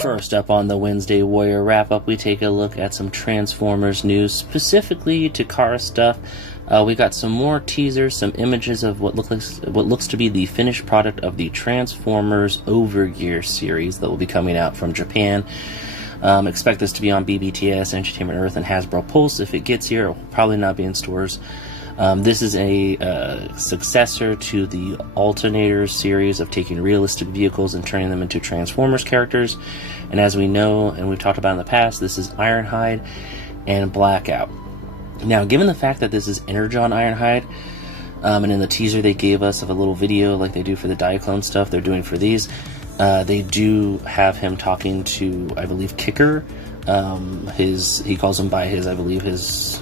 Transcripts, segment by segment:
First up on the Wednesday Warrior wrap-up, we take a look at some Transformers news, specifically Takara stuff. We got some more teasers, some images of what looks to be the finished product of the Transformers Overgear series that will be coming out from Japan. Expect this to be on BBTS, Entertainment Earth, and Hasbro Pulse. If it gets here, it will probably not be in stores. This is a successor to the Alternators series of taking realistic vehicles and turning them into Transformers characters. And as we know, and we've talked about in the past, this is Ironhide and Blackout. Now, given the fact that this is Energon Ironhide, and in the teaser they gave us of a little video like they do for the Diaclone stuff they're doing for these, they do have him talking to, I believe, Kicker. He calls him by his, I believe, his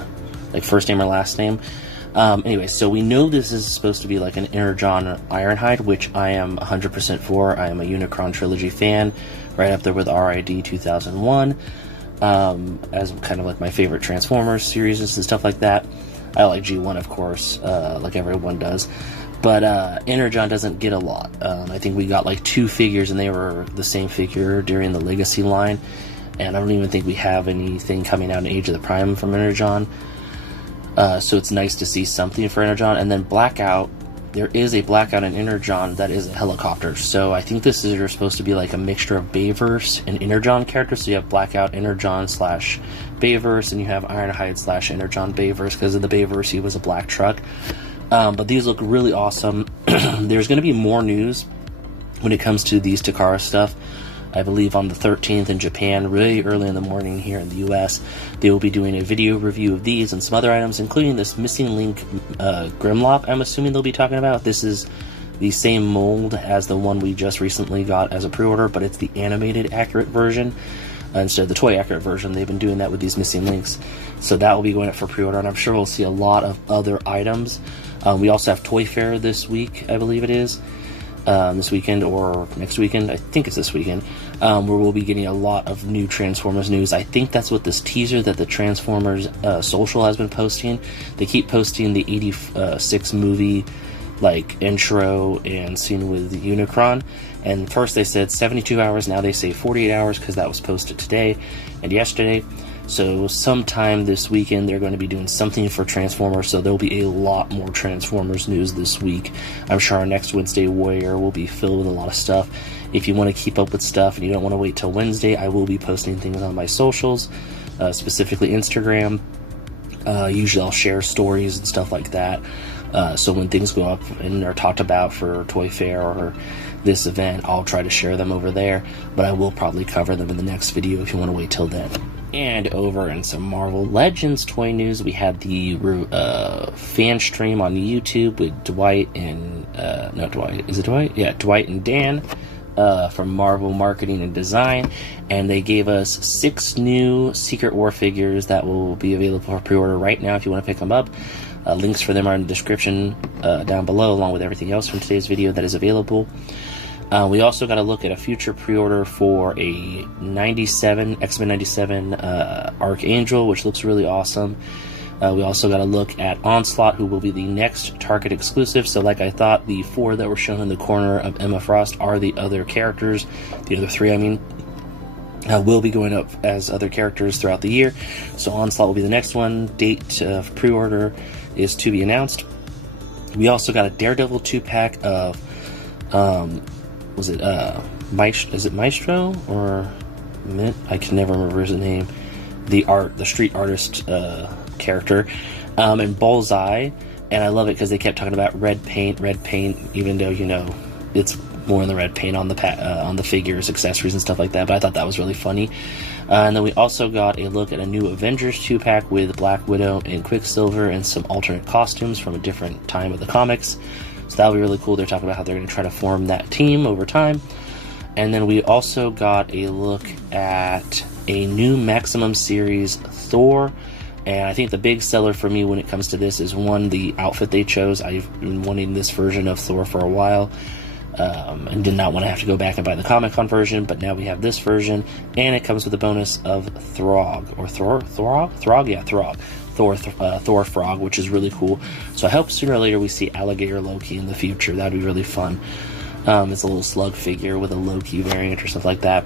like first name or last name. Anyway, so we know this is supposed to be like an Energon Ironhide, which I am 100% for. I am a Unicron Trilogy fan, right up there with RID 2001, as kind of like my favorite Transformers series and stuff like that. I like G1, of course, like everyone does. But Energon doesn't get a lot. I think we got like 2 figures, and they were the same figure during the Legacy line. And I don't even think we have anything coming out in Age of the Prime from Energon. So it's nice to see something for Energon. And then Blackout, there is a Blackout in Energon that is a helicopter. So I think this is supposed to be like a mixture of Bayverse and Energon characters. So you have Blackout, Energon / Bayverse, and you have Ironhide / Energon Bayverse, because in the Bayverse he was a black truck. But these look really awesome. There's going to be more news when it comes to these Takara stuff. I believe on the 13th in Japan, really early in the morning here in the US, they will be doing a video review of these and some other items, including this Missing Link Grimlock I'm assuming they'll be talking about. This is the same mold as the one we just recently got as a pre-order, but it's the animated accurate version instead of the toy accurate version. They've been doing that with these Missing Links. So that will be going up for pre-order, and I'm sure we'll see a lot of other items. We also have Toy Fair this week, I believe it is. This weekend or next weekend, I think it's this weekend, where we'll be getting a lot of new Transformers news. I think that's what this teaser that the Transformers social has been posting. They keep posting the 86 movie like intro and scene with Unicron, and first they said 72 hours, now they say 48 hours because that was posted today and yesterday. So sometime this weekend they're going to be doing something for Transformers, so there'll be a lot more Transformers news this week. I'm sure our next Wednesday Warrior will be filled with a lot of stuff. If you want to keep up with stuff and you don't want to wait till Wednesday, I will be posting things on my socials, specifically Instagram. Usually I'll share stories and stuff like that. So when things go up and are talked about for Toy Fair or this event, I'll try to share them over there, but I will probably cover them in the next video if you want to wait till then. And over in some Marvel Legends toy news, we had the fan stream on YouTube with Dwight and Dwight and Dan from Marvel Marketing and Design, and they gave us 6 new Secret War figures that will be available for pre-order right now if you want to pick them up. Links for them are in the description down below, along with everything else from today's video that is available. We also got to look at a future pre-order for a X-Men 97 Archangel, which looks really awesome. We also got to look at Onslaught, who will be the next Target exclusive. So like I thought, the 4 that were shown in the corner of Emma Frost are the other characters. The other 3, I mean, will be going up as other characters throughout the year. So Onslaught will be the next one. Date of pre-order is to be announced. We also got a Daredevil 2-pack of... is it Maestro or Mint? I can never remember his name. The street artist character, and Bullseye, and I love it because they kept talking about red paint, even though, you know, it's more in the red paint on the figures, accessories, and stuff like that. But I thought that was really funny. And then we also got a look at a new Avengers 2-pack with Black Widow and Quicksilver and some alternate costumes from a different time of the comics. So that'll be really cool. They're talking about how they're going to try to form that team over time. And then we also got a look at a new Maximum Series Thor. And I think the big seller for me when it comes to this is, one, the outfit they chose. I've been wanting this version of Thor for a while. And did not want to have to go back and buy the Comic-Con version, but now we have this version, and it comes with a bonus of Thor Frog, which is really cool. So I hope sooner or later we see Alligator Loki in the future. That'd be really fun. It's a little slug figure with a Loki variant or stuff like that.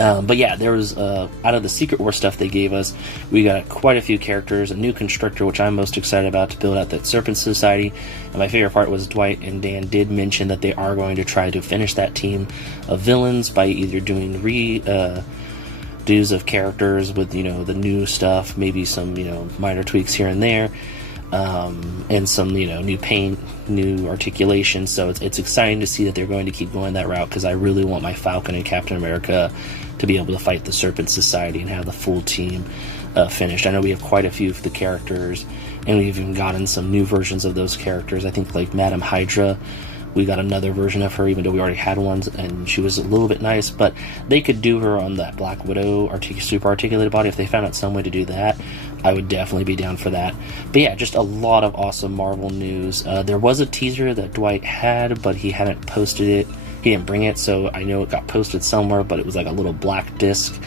But yeah, there was, out of the Secret War stuff they gave us, we got quite a few characters, a new Constrictor, which I'm most excited about, to build out that Serpent Society. And my favorite part was Dwight and Dan did mention that they are going to try to finish that team of villains by either doing redos of characters with, the new stuff, maybe some, minor tweaks here and there, and some, new paint, new articulation. So it's exciting to see that they're going to keep going that route, because I really want my Falcon and Captain America to be able to fight the Serpent Society and have the full team finished. I know we have quite a few of the characters, and we've even gotten some new versions of those characters. I think like Madam Hydra, we got another version of her, even though we already had one, and she was a little bit nice, but they could do her on that Black Widow super articulated body. If they found out some way to do that, I would definitely be down for that. But yeah, just a lot of awesome Marvel news. There was a teaser that Dwight had, but he hadn't posted it. He didn't bring it, so I know it got posted somewhere, but it was like a little black disc.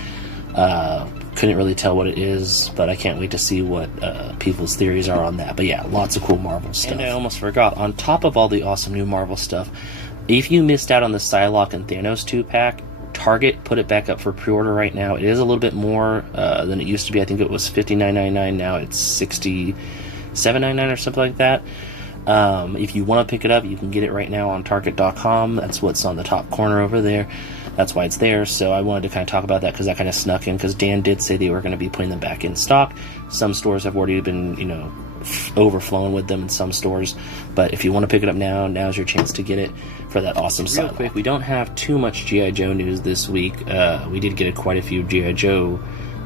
Couldn't really tell what it is, but I can't wait to see what people's theories are on that. But yeah, lots of cool Marvel stuff. And I almost forgot, on top of all the awesome new Marvel stuff, if you missed out on the Psylocke and Thanos 2-pack, Target put it back up for pre-order right now. It is a little bit more than it used to be. I think it was $59.99. Now it's $67.99 or something like that. If you want to pick it up, you can get it right now on Target.com. That's what's on the top corner over there. That's why it's there. So I wanted to kind of talk about that, because that kind of snuck in, because Dan did say they were going to be putting them back in stock. Some stores have already been, overflowing with them in some stores. But if you want to pick it up now, now's your chance to get it for that awesome sale. Real quick, we don't have too much G.I. Joe news this week. We did get quite a few G.I. Joe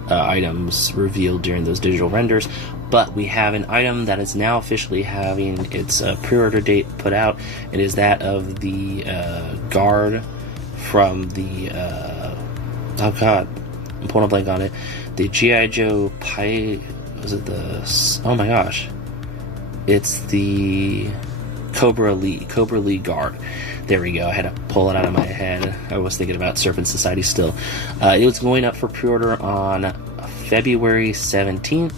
items revealed during those digital renders, but we have an item that is now officially having its pre-order date put out. It is that of the guard from the oh god, I'm pulling a blank on it, the G.I. Joe oh my gosh, it's the Cobra Lee guard. There we go. I had to pull it out of my head. I was thinking about Serpent Society still. It was going up for pre-order on February 17th.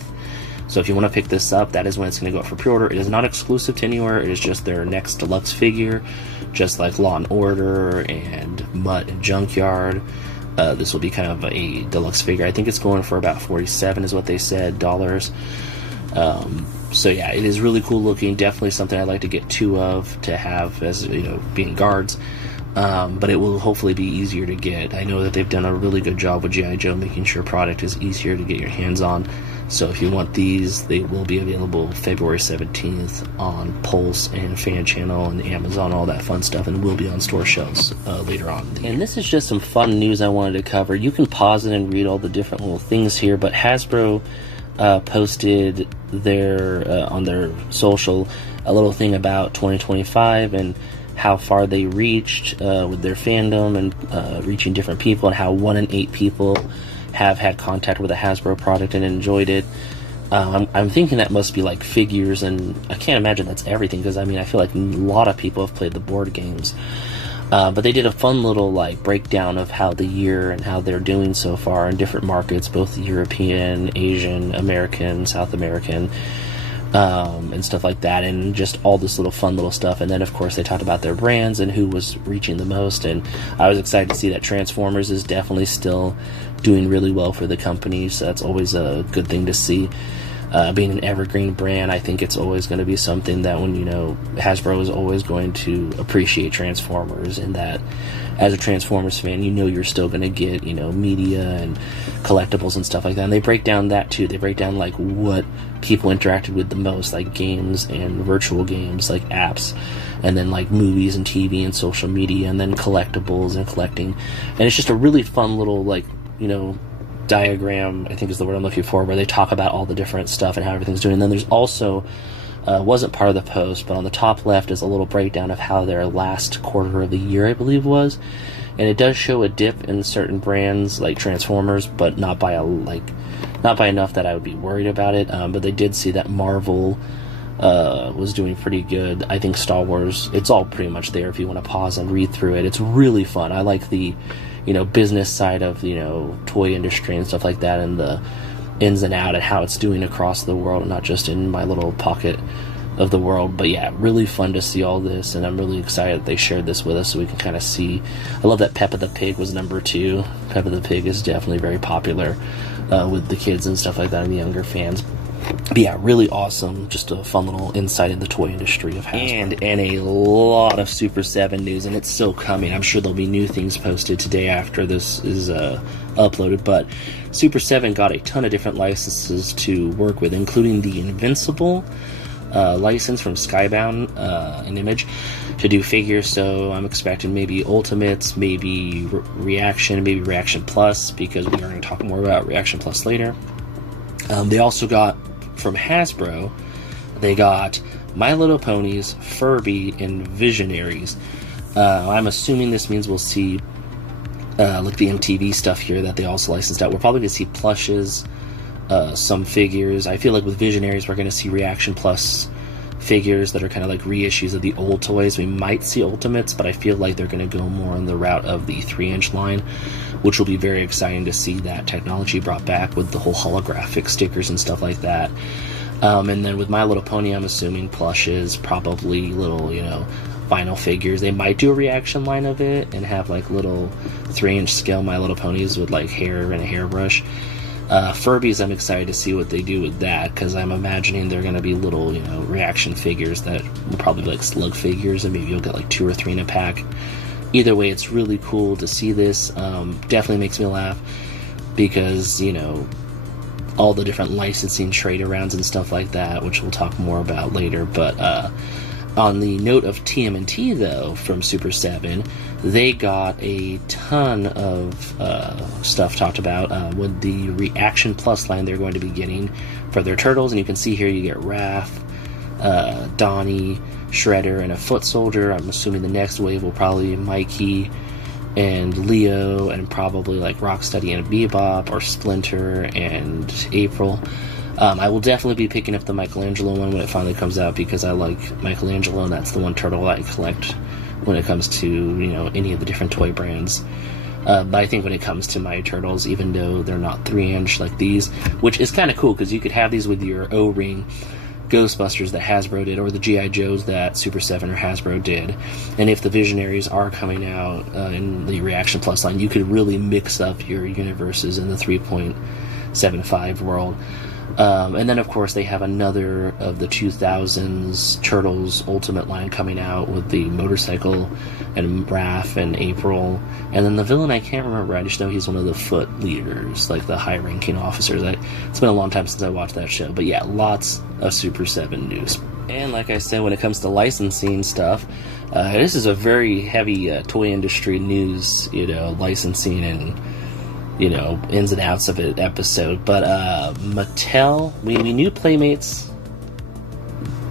So if you want to pick this up, that is when it's going to go up for pre-order. It is not exclusive to anywhere. It is just their next deluxe figure, just like Law and Order and Mutt and Junkyard. This will be kind of a deluxe figure. I think it's going for about $47 is what they said, dollars. So yeah, it is really cool looking. Definitely something I'd like to get two of to have as, being guards. But it will hopefully be easier to get. I know that they've done a really good job with G.I. Joe making sure product is easier to get your hands on. So if you want these, they will be available February 17th on Pulse and Fan Channel and Amazon, all that fun stuff, and will be on store shelves later on. And this is just some fun news I wanted to cover. You can pause it and read all the different little things here, but Hasbro posted on their social a little thing about 2025 and how far they reached with their fandom and reaching different people, and how 1 in 8 people have had contact with a Hasbro product and enjoyed it. I'm thinking that must be like figures, and I can't imagine that's everything, because I feel like a lot of people have played the board games. But they did a fun little breakdown of how the year and how they're doing so far in different markets, both European, Asian, American, South American, and stuff like that, and just all this little fun little stuff. And then of course they talked about their brands and who was reaching the most, and I was excited to see that Transformers is definitely still doing really well for the company, so that's always a good thing to see. Being an evergreen brand, I think it's always going to be something that when, Hasbro is always going to appreciate Transformers, and that as a Transformers fan, you're still going to get, media and collectibles and stuff like that. And they break down that too. They break down what people interacted with the most, like games and virtual games, like apps, and then movies and TV and social media, and then collectibles and collecting. And it's just a really fun little diagram, I think is the word I'm looking for, where they talk about all the different stuff and how everything's doing. And then there's also, wasn't part of the post, but on the top left is a little breakdown of how their last quarter of the year, I believe, was. And it does show a dip in certain brands like Transformers, but not by enough that I would be worried about it. But they did see that Marvel was doing pretty good. I think Star Wars, it's all pretty much there if you want to pause and read through it. It's really fun. I like the business side of, toy industry and stuff like that, and the ins and out and how it's doing across the world, not just in my little pocket of the world. But yeah, really fun to see all this, and I'm really excited that they shared this with us so we can kind of see. I love that Peppa the Pig was number 2. Peppa the Pig is definitely very popular with the kids and stuff like that, and the younger fans. But yeah, really awesome. Just a fun little insight in the toy industry of Hasbro. And a lot of Super 7 news, and it's still coming. I'm sure there'll be new things posted today after this is uploaded. But Super 7 got a ton of different licenses to work with, including the Invincible license from Skybound, an Image, to do figures. So I'm expecting maybe Ultimates, maybe Reaction, maybe Reaction Plus, because we are going to talk more about Reaction Plus later. They also got, from Hasbro, they got My Little Ponies, Furby, and Visionaries. I'm assuming this means we'll see like the MTV stuff here that they also licensed out. We're probably going to see plushes, some figures. I feel like with Visionaries we're going to see Reaction Plus figures that are kind of like reissues of the old toys. We might see Ultimates, but I feel like they're going to go more on the route of the 3-inch line, which will be very exciting to see that technology brought back with the whole holographic stickers and stuff like that. And then with My Little Pony, I'm assuming plushes, probably little, vinyl figures. They might do a reaction line of it and have like little 3-inch scale My Little Ponies with like hair and a hairbrush. Furbies, I'm excited to see what they do with that, because I'm imagining they're going to be little, reaction figures that will probably be like slug figures, and maybe you'll get like 2 or 3 in a pack. Either way, it's really cool to see this. Definitely makes me laugh because, all the different licensing trade arounds and stuff like that, which we'll talk more about later. But on the note of TMNT, though, from Super 7, they got a ton of stuff talked about with the Reaction Plus line they're going to be getting for their Turtles. And you can see here you get Raph, Donnie, Shredder, and a Foot Soldier. I'm assuming the next wave will probably be Mikey and Leo, and probably like Rocksteady and Bebop, or Splinter and April. I will definitely be picking up the Michelangelo one when it finally comes out, because I like Michelangelo, and that's the one turtle I collect when it comes to, any of the different toy brands. But I think when it comes to my Turtles, even though they're not 3-inch like these, which is kind of cool, because you could have these with your O-ring Ghostbusters that Hasbro did, or the G.I. Joes that Super 7 or Hasbro did. And if the Visionaries are coming out in the Reaction Plus line, you could really mix up your universes in the 3.75 world. And then, of course, they have another of the 2000s Turtles Ultimate line coming out with the motorcycle and Raph and April. And then the villain, I can't remember. I just know he's one of the Foot leaders, like the high-ranking officers. It's been a long time since I watched that show. But yeah, lots of Super 7 news. And like I said, when it comes to licensing stuff, this is a very heavy toy industry news, licensing and ins and outs of it episode. But Mattel, we knew Playmates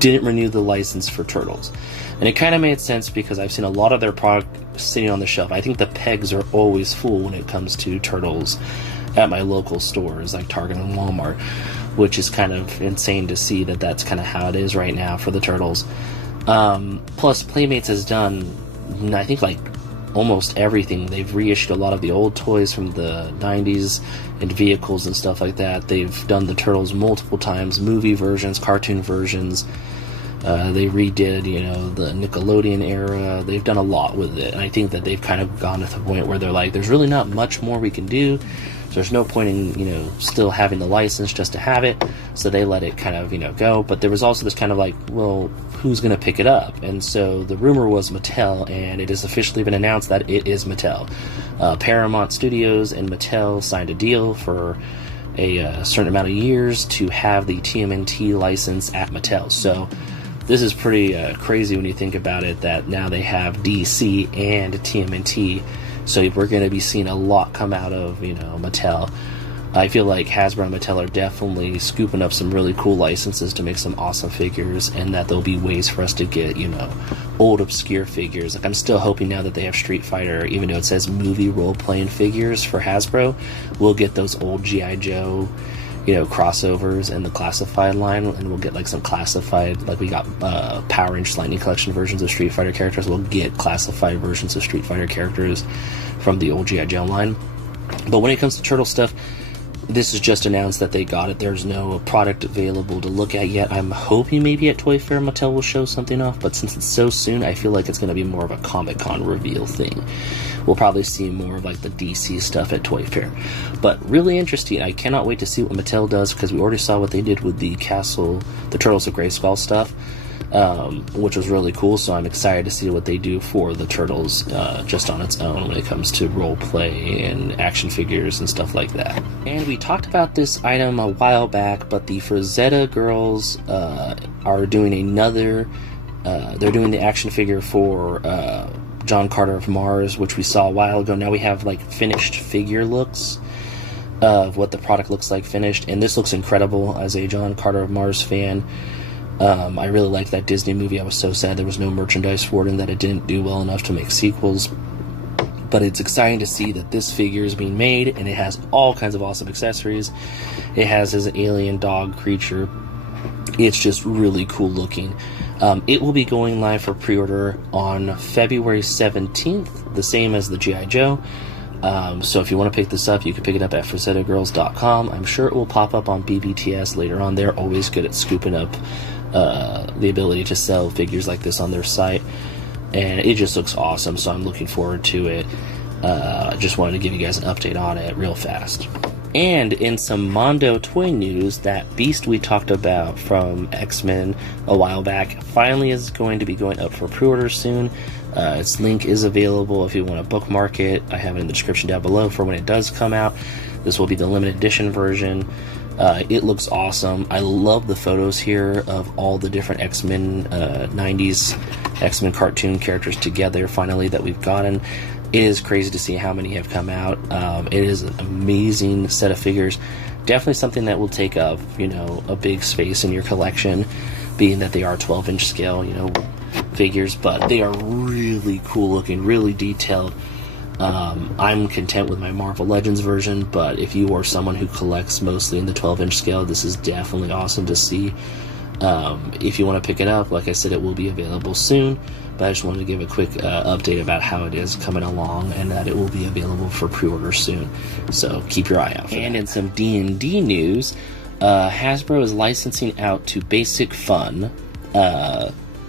didn't renew the license for Turtles, and it kind of made sense because I've seen a lot of their product sitting on the shelf. I think the pegs are always full when it comes to Turtles at my local stores like Target and Walmart, which is kind of insane to see that that's kind of how it is right now for the Turtles. Plus, Playmates has done, I think, like almost everything. They've reissued a lot of the old toys from the 90s and vehicles and stuff like that. They've done the Turtles multiple times, movie versions, cartoon versions. They redid, the Nickelodeon era. They've done a lot with it, and I think that they've kind of gone to the point where they're like, there's really not much more we can do. So there's no point in, still having the license just to have it. So they let it kind of, go. But there was also this kind of like, well, who's going to pick it up? And so the rumor was Mattel, and it has officially been announced that it is Mattel. Paramount Studios and Mattel signed a deal for a certain amount of years to have the TMNT license at Mattel. So this is pretty crazy when you think about it, that now they have DC and TMNT. So we're going to be seeing a lot come out of, Mattel. I feel like Hasbro and Mattel are definitely scooping up some really cool licenses to make some awesome figures, and that there'll be ways for us to get, old obscure figures. Like, I'm still hoping now that they have Street Fighter, even though it says movie role-playing figures for Hasbro, we'll get those old G.I. Joe, crossovers in the classified line, and we'll get like some classified, like we got Power Rangers Lightning Collection versions of Street Fighter characters. We'll get classified versions of Street Fighter characters from the old G.I. Joe line. But when it comes to Turtle stuff, This is just announced that they got it. There's no product available to look at yet. I'm hoping maybe at Toy Fair Mattel will show something off, but since it's so soon, I feel like it's going to be more of a Comic-Con reveal thing. We'll probably see more of like the DC stuff at Toy Fair. But really interesting. I cannot wait to see what Mattel does, because we already saw what they did with the Turtles of Grayskull stuff, which was really cool. So I'm excited to see what they do for the Turtles just on its own when it comes to role play and action figures and stuff like that. And we talked about this item a while back, but the Frazetta girls are doing another. They're doing the action figure for John Carter of Mars, which we saw a while ago. Now we have like finished figure looks of what the product looks like finished, and this looks incredible. As a John Carter of Mars fan, I really liked that Disney movie. I was so sad there was no merchandise for it and that it didn't do well enough to make sequels. But it's exciting to see that this figure is being made, and it has all kinds of awesome accessories. It has his alien dog creature. It's just really cool looking. It will be going live for pre-order on February 17th, the same as the G.I. Joe. So if you want to pick this up, you can pick it up at FrazettaGirls.com. I'm sure it will pop up on BBTS later on. They're always good at scooping up the ability to sell figures like this on their site. And it just looks awesome, so I'm looking forward to it. I just wanted to give you guys an update on it real fast. And in some Mondo toy news, that Beast we talked about from X-Men a while back finally is going to be going up for pre-order soon. Its link is available if you want to bookmark it. I have it in the description down below for when it does come out. This will be the limited edition version. It looks awesome. I love the photos here of all the different X-Men 90s X-Men cartoon characters together finally that we've gotten. It is crazy to see how many have come out. It is an amazing set of figures. Definitely something that will take up, a big space in your collection, being that they are 12-inch scale, figures, but they are really cool looking, really detailed. I'm content with my Marvel Legends version, but if you are someone who collects mostly in the 12-inch scale, this is definitely awesome to see. If you want to pick it up, like I said, it will be available soon, but I just wanted to give a quick update about how it is coming along, and that it will be available for pre-order soon, so keep your eye out for that. And in some D&D news, Hasbro is licensing out to Basic Fun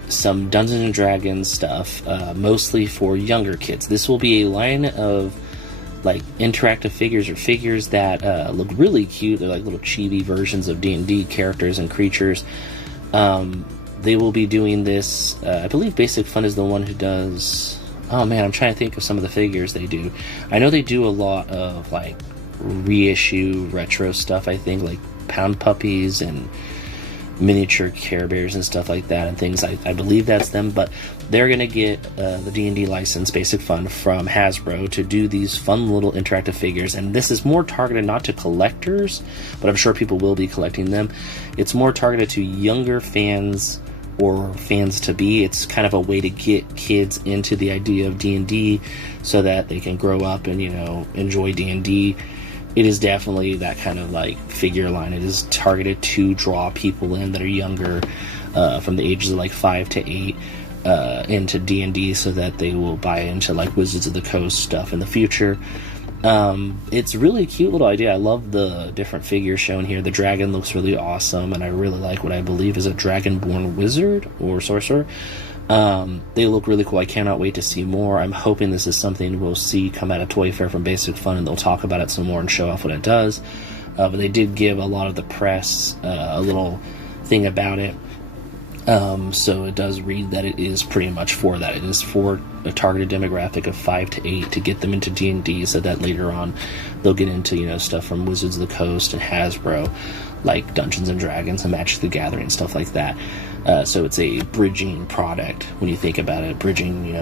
some Dungeons & Dragons stuff, mostly for younger kids. This will be a line of like interactive figures, or figures that look really cute. They're like little chibi versions of D&D characters and creatures. They will be doing this, I believe Basic Fun is the one who does, oh man, I'm trying to think of some of the figures they do. I know they do a lot of like reissue retro stuff, I think, like Pound Puppies and miniature Care Bears and stuff like that and things. I believe that's them, but they're going to get the D&D license, Basic Fun, from Hasbro to do these fun little interactive figures, and this is more targeted not to collectors, but I'm sure people will be collecting them. It's more targeted to younger fans or fans-to-be. It's kind of a way to get kids into the idea of D&D so that they can grow up and, enjoy D&D. It is definitely that kind of like figure line. It is targeted to draw people in that are younger, from the ages of like 5 to 8, into D&D, so that they will buy into like Wizards of the Coast stuff in the future. It's really a cute little idea. I love the different figures shown here. The dragon looks really awesome, and I really like what I believe is a dragonborn wizard or sorcerer. They look really cool. I cannot wait to see more. I'm hoping this is something we'll see come out of Toy Fair from Basic Fun, and they'll talk about it some more and show off what it does. But they did give a lot of the press a little thing about it. So it does read that it is pretty much for that. It is for a targeted demographic of 5 to 8 to get them into D&D, so that later on they'll get into, stuff from Wizards of the Coast and Hasbro, like Dungeons and Dragons and Magic the Gathering, stuff like that. So it's a bridging product when you think about it, bridging,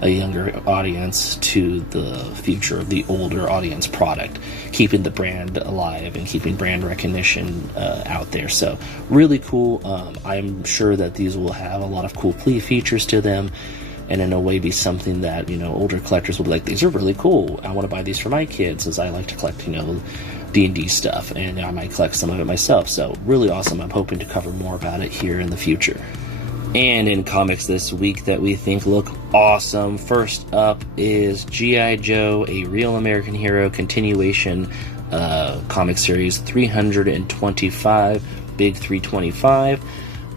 a younger audience to the future of the older audience product, keeping the brand alive and keeping brand recognition out there. So really cool. I'm sure that these will have a lot of cool features to them, and in a way be something that, older collectors will be like, these are really cool. I want to buy these for my kids, as I like to collect, D&D stuff, and I might collect some of it myself. So really awesome. I'm hoping to cover more about it here in the future. And in comics this week that we think look awesome, first up is G.I. Joe, A Real American Hero continuation comic series 325, Big 325.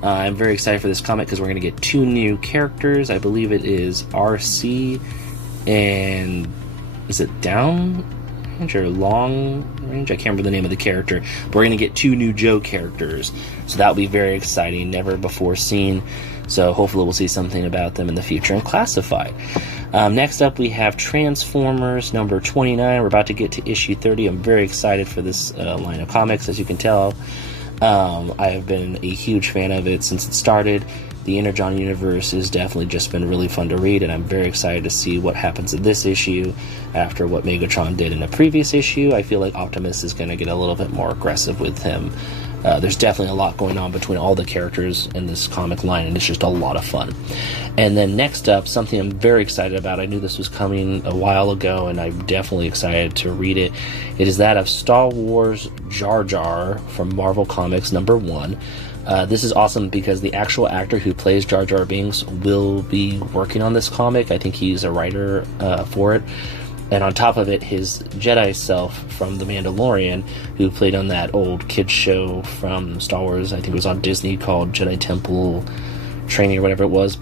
I'm very excited for this comic because we're going to get 2 new characters. I believe it is RC and is it Down Range or Long Range? I can't remember the name of the character. But we're going to get 2 new Joe characters. So that'll be very exciting. Never before seen. So hopefully we'll see something about them in the future in Classified. Next up we have Transformers number 29. We're about to get to issue 30. I'm very excited for this line of comics, as you can tell. I have been a huge fan of it since it started. The Energon universe has definitely just been really fun to read, and I'm very excited to see what happens in this issue after what Megatron did in a previous issue. I feel like Optimus is going to get a little bit more aggressive with him. There's definitely a lot going on between all the characters in this comic line, and it's just a lot of fun. And then next up, something I'm very excited about. I knew this was coming a while ago, and I'm definitely excited to read it. It is that of Star Wars Jar Jar from Marvel Comics number 1. This is awesome because the actual actor who plays Jar Jar Binks will be working on this comic. I think he's a writer for it. And on top of it, his Jedi self from The Mandalorian, who played on that old kids show from Star Wars, I think it was on Disney, called Jedi Temple Training or whatever it was.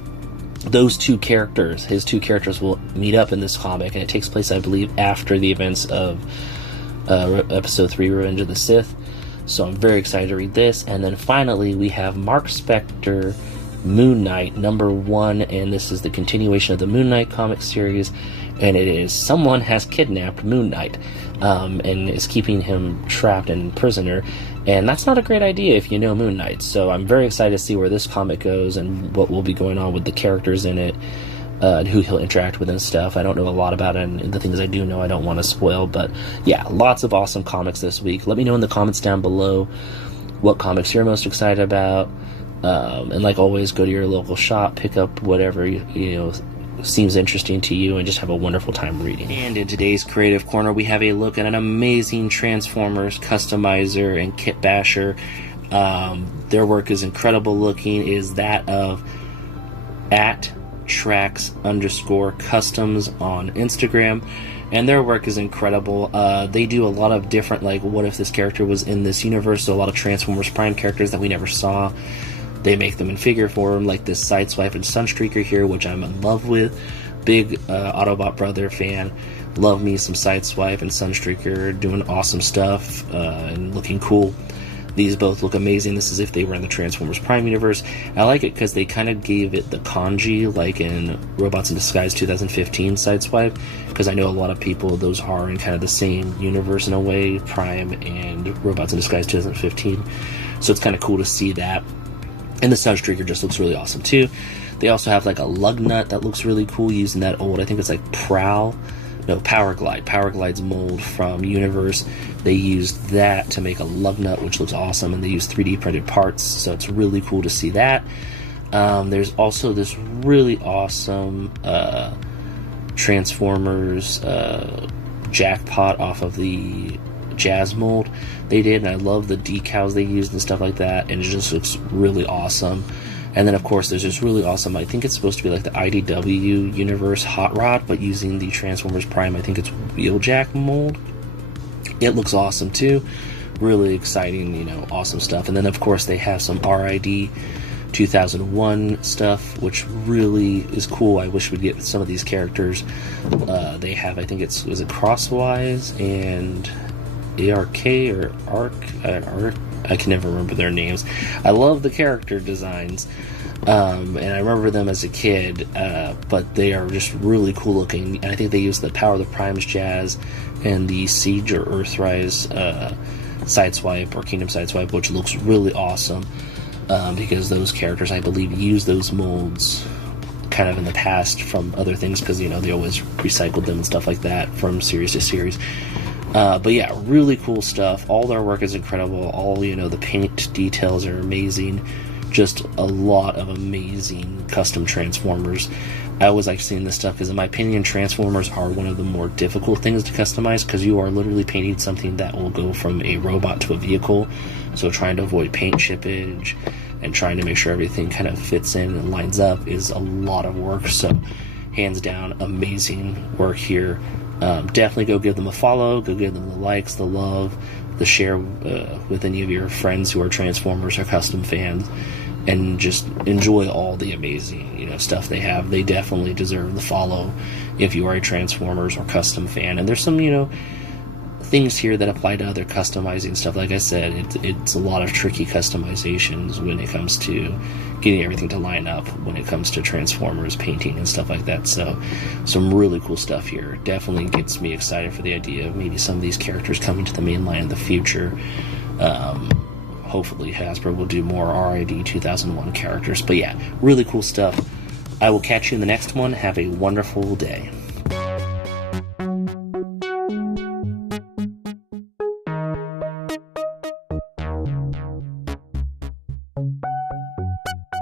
Those 2 characters, his 2 characters, will meet up in this comic, and it takes place, I believe, after the events of Episode 3, Revenge of the Sith. So I'm very excited to read this. And then finally, we have Mark Spector, Moon Knight, number 1, and this is the continuation of the Moon Knight comic series, and it is someone has kidnapped Moon Knight and is keeping him trapped and prisoner, and that's not a great idea if you know Moon Knight. So I'm very excited to see where this comic goes and what will be going on with the characters in it, and who he'll interact with and stuff. I don't know a lot about it, and the things I do know I don't want to spoil, but yeah, lots of awesome comics this week. Let me know in the comments down below what comics you're most excited about. And like always, go to your local shop, pick up whatever you know seems interesting to you, and just have a wonderful time reading. And in today's Creative Corner, we have a look at an amazing Transformers customizer and kit basher. Their work is incredible looking. It is that of @tracks_customs on Instagram, and their work is incredible. They do a lot of different, like, what if this character was in this universe, so a lot of Transformers Prime characters that we never saw. They make them in figure form, like this Sideswipe and Sunstreaker here, which I'm in love with. Big Autobot Brother fan. Love me some Sideswipe and Sunstreaker doing awesome stuff and looking cool. These both look amazing. This is if they were in the Transformers Prime universe. I like it because they kind of gave it the kanji, like in Robots in Disguise 2015 Sideswipe, because I know a lot of people, those are in kind of the same universe in a way, Prime and Robots in Disguise 2015. So it's kind of cool to see that. And the Sunstreaker just looks really awesome too. They also have like a lug nut that looks really cool using that old, I think it's like Powerglide. Powerglide's mold from Universe. They used that to make a lug nut, which looks awesome, and they use 3D printed parts, so it's really cool to see that. There's also this really awesome Transformers jackpot off of the Jazz mold they did, and I love the decals they used and stuff like that, and it just looks really awesome. And then of course there's this really awesome, I think it's supposed to be like the IDW Universe Hot Rod, but using the Transformers Prime, I think it's Wheeljack mold. It looks awesome too. Really exciting, you know, awesome stuff. And then of course they have some RID 2001 stuff, which really is cool. I wish we'd get some of these characters. They have, I think is it Crosswise and ARK or ARC? I can never remember their names. I love the character designs, and I remember them as a kid, but they are just really cool looking. And I think they use the Power of the Primes Jazz and the Siege or Earthrise Sideswipe or Kingdom Sideswipe, which looks really awesome, because those characters, I believe, use those molds kind of in the past from other things, because, you know, they always recycled them and stuff like that from series to series. But yeah, really cool stuff. All their work is incredible. All, you know, the paint details are amazing. Just a lot of amazing custom Transformers. I always like seeing this stuff because, in my opinion, Transformers are one of the more difficult things to customize, because you are literally painting something that will go from a robot to a vehicle. So trying to avoid paint chippage and trying to make sure everything kind of fits in and lines up is a lot of work. So hands down, amazing work here. Definitely go give them a follow, go give them the likes, the love, the share with any of your friends who are Transformers or custom fans, and just enjoy all the amazing, stuff they have. They definitely deserve the follow if you are a Transformers or custom fan. And there's some, things here that apply to other customizing stuff. Like I said, it's a lot of tricky customizations when it comes to getting everything to line up when it comes to Transformers painting and stuff like that. So some really cool stuff here. Definitely gets me excited for the idea of maybe some of these characters coming to the main line in the future. Hopefully Hasbro will do more RID 2001 characters. But yeah, really cool stuff. I will catch you in the next one. Have a wonderful day.